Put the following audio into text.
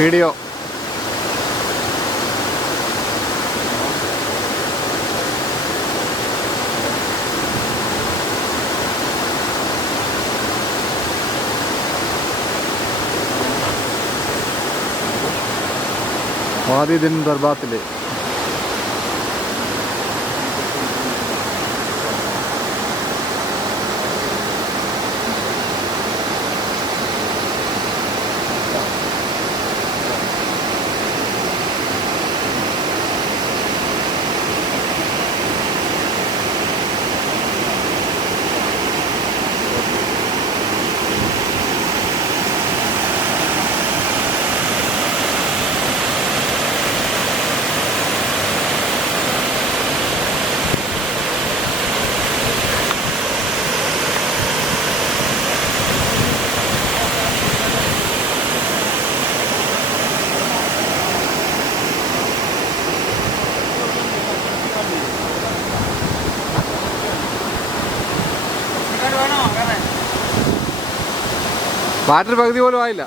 Video. വാദിദിൻ ദർബാത്തിൽ battery പകുതി പോലും ആയില്ല.